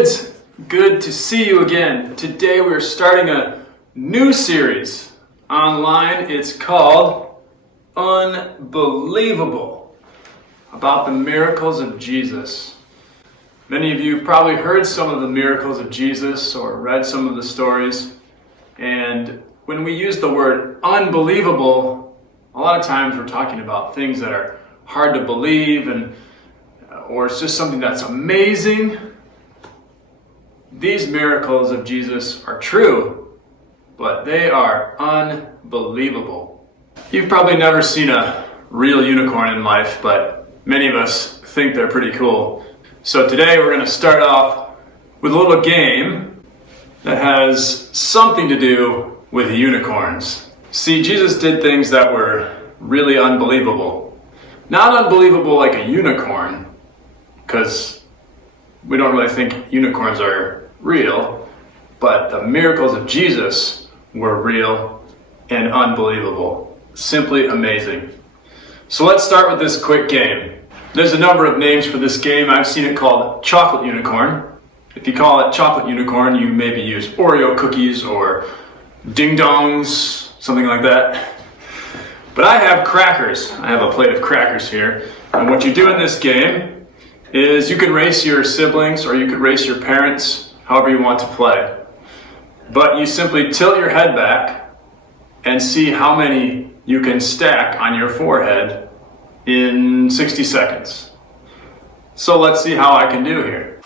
kids, good to see you again. Today we're starting a new series online. It's called Unbelievable, about the miracles of Jesus. Many of you have probably heard some of the miracles of Jesus or read some of the stories. And when we use the word unbelievable, a lot of times we're talking about things that are hard to believe or it's just something that's amazing. These miracles of Jesus are true, but they are unbelievable. You've probably never seen a real unicorn in life, but many of us think they're pretty cool. So today we're going to start off with a little game that has something to do with unicorns. See, Jesus did things that were really unbelievable. Not unbelievable like a unicorn, because we don't really think unicorns are real, but the miracles of Jesus were real and unbelievable. Simply amazing. So let's start with this quick game. There's a number of names for this game. I've seen it called chocolate unicorn. If you call it chocolate unicorn, you maybe use Oreo cookies or ding dongs, something like that. But I have crackers. I have a plate of crackers here. And what you do in this game is you can race your siblings or you could race your parents, however you want to play. But you simply tilt your head back and see how many you can stack on your forehead in 60 seconds. So let's see how I can do here.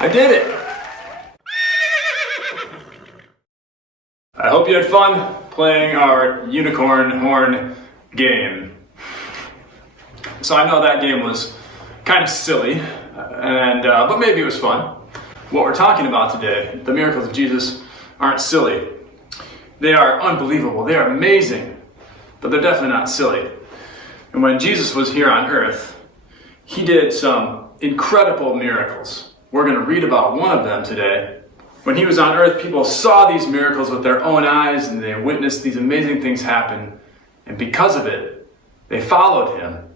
I did it! I hope you had fun playing our unicorn horn game. So I know that game was kind of silly, but maybe it was fun. What we're talking about today, the miracles of Jesus, aren't silly. They are unbelievable. They are amazing, but they're definitely not silly. And when Jesus was here on earth, he did some incredible miracles. We're going to read about one of them today. When he was on earth, people saw these miracles with their own eyes and they witnessed these amazing things happen. And because of it, they followed him.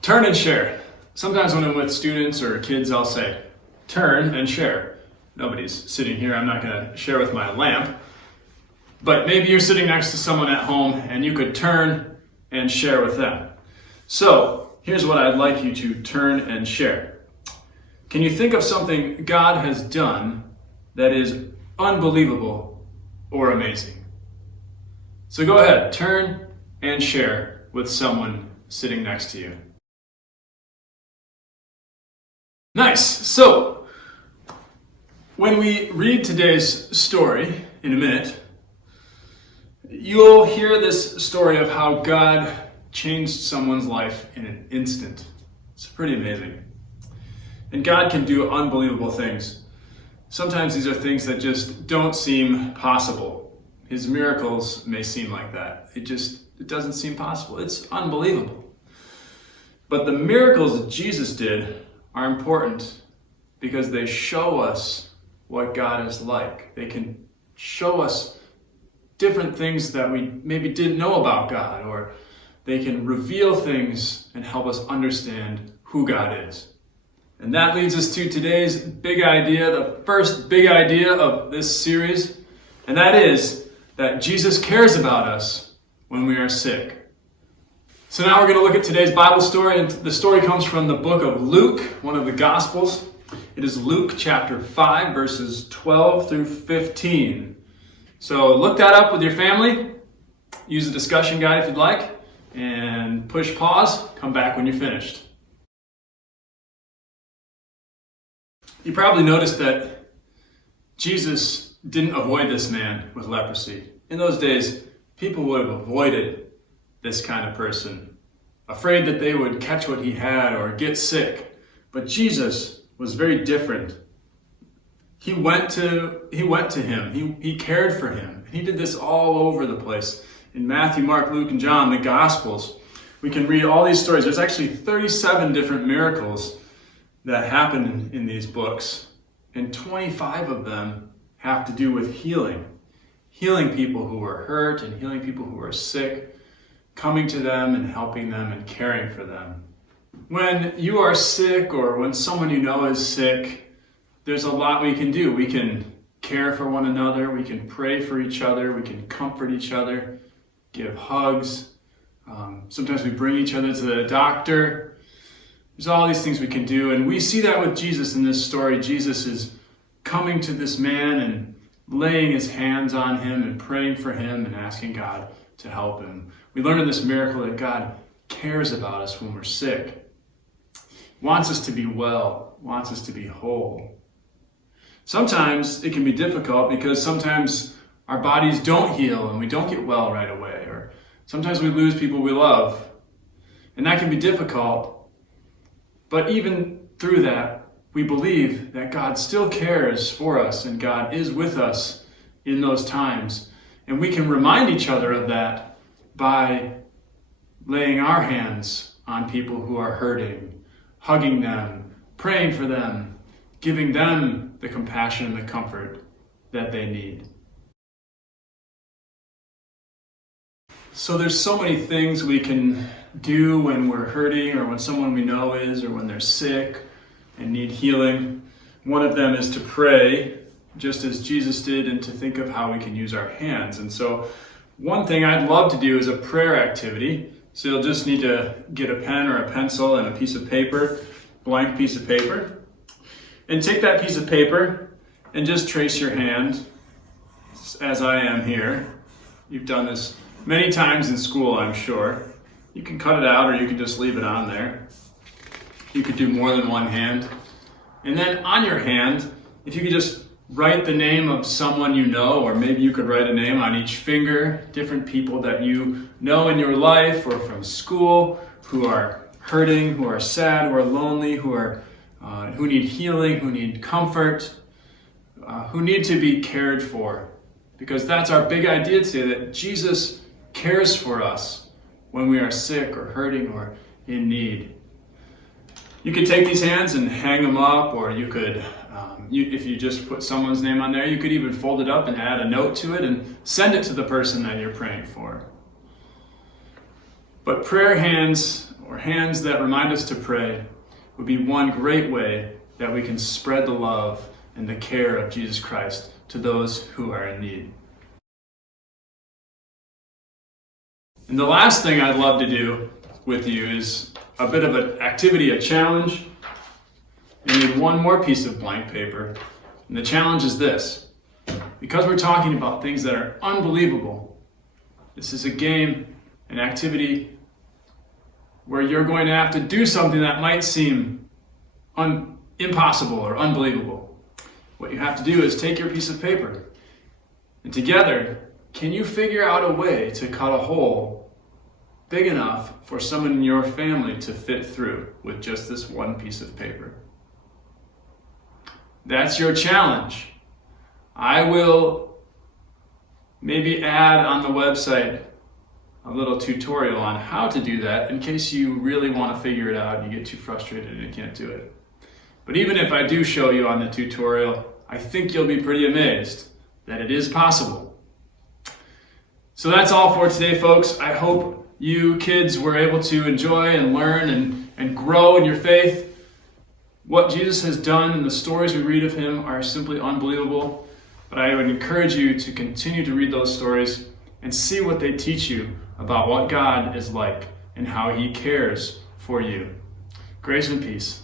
Turn and share. Sometimes when I'm with students or kids, I'll say, turn and share. Nobody's sitting here. I'm not going to share with my lamp. But maybe you're sitting next to someone at home and you could turn and share with them. So here's what I'd like you to turn and share. Can you think of something God has done that is unbelievable or amazing? So go ahead, turn and share with someone sitting next to you. Nice. So when we read today's story in a minute, you'll hear this story of how God changed someone's life in an instant. It's pretty amazing. And God can do unbelievable things. Sometimes these are things that just don't seem possible. His miracles may seem like that. It doesn't seem possible. It's unbelievable. But the miracles that Jesus did are important because they show us what God is like. They can show us different things that we maybe didn't know about God, or they can reveal things and help us understand who God is. And that leads us to today's big idea, the first big idea of this series, and that is that Jesus cares about us when we are sick. So now we're going to look at today's Bible story, and the story comes from the book of Luke, one of the Gospels. It is Luke chapter 5, verses 12 through 15. So look that up with your family, use the discussion guide if you'd like, and push pause, come back when you're finished. You probably noticed that Jesus didn't avoid this man with leprosy. In those days, people would have avoided this kind of person, afraid that they would catch what he had or get sick. But Jesus was very different. He went to him. He cared for him. He did this all over the place. In Matthew, Mark, Luke, and John, the Gospels, we can read all these stories. There's actually 37 different miracles that happen in these books. and 25 of them have to do with healing. Healing people who are hurt and healing people who are sick, coming to them and helping them and caring for them. When you are sick or when someone you know is sick, there's a lot we can do. We can care for one another, we can pray for each other, we can comfort each other, give hugs. Sometimes we bring each other to the doctor. There's all these things we can do, and we see that with Jesus in this story. Jesus is coming to this man and laying his hands on him and praying for him and asking God to help him. We learn in this miracle that God cares about us when we're sick, wants us to be well, wants us to be whole. Sometimes it can be difficult because sometimes our bodies don't heal and we don't get well right away, or sometimes we lose people we love, and that can be difficult. But even through that, we believe that God still cares for us and God is with us in those times. And we can remind each other of that by laying our hands on people who are hurting, hugging them, praying for them, giving them the compassion and the comfort that they need. So there's so many things we can do when we're hurting or when someone we know is, or when they're sick and need healing. One of them is to pray, just as Jesus did, and to think of how we can use our hands. And so one thing I'd love to do is a prayer activity. So you'll just need to get a pen or a pencil and a piece of paper, blank piece of paper, and take that piece of paper and just trace your hand as I am here. You've done this many times in school, I'm sure. You can cut it out or you can just leave it on there. You could do more than one hand. And then on your hand, if you could just write the name of someone you know, or maybe you could write a name on each finger, different people that you know in your life or from school who are hurting, who are sad, who are lonely, who need healing, who need comfort, who need to be cared for. Because that's our big idea today, that Jesus cares for us when we are sick or hurting or in need. You could take these hands and hang them up, or you could, if you just put someone's name on there, you could even fold it up and add a note to it and send it to the person that you're praying for. But prayer hands, or hands that remind us to pray, would be one great way that we can spread the love and the care of Jesus Christ to those who are in need. And the last thing I'd love to do with you is a bit of an activity, a challenge. You need one more piece of blank paper. And the challenge is this. Because we're talking about things that are unbelievable, this is a game, an activity where you're going to have to do something that might seem impossible or unbelievable. What you have to do is take your piece of paper, and together, can you figure out a way to cut a hole big enough for someone in your family to fit through with just this one piece of paper? That's your challenge. I will maybe add on the website a little tutorial on how to do that in case you really want to figure it out and you get too frustrated and you can't do it. But even if I do show you on the tutorial, I think you'll be pretty amazed that it is possible. So that's all for today, folks. I hope you kids were able to enjoy and learn and grow in your faith. What Jesus has done and the stories we read of him are simply unbelievable. But I would encourage you to continue to read those stories and see what they teach you about what God is like and how he cares for you. Grace and peace.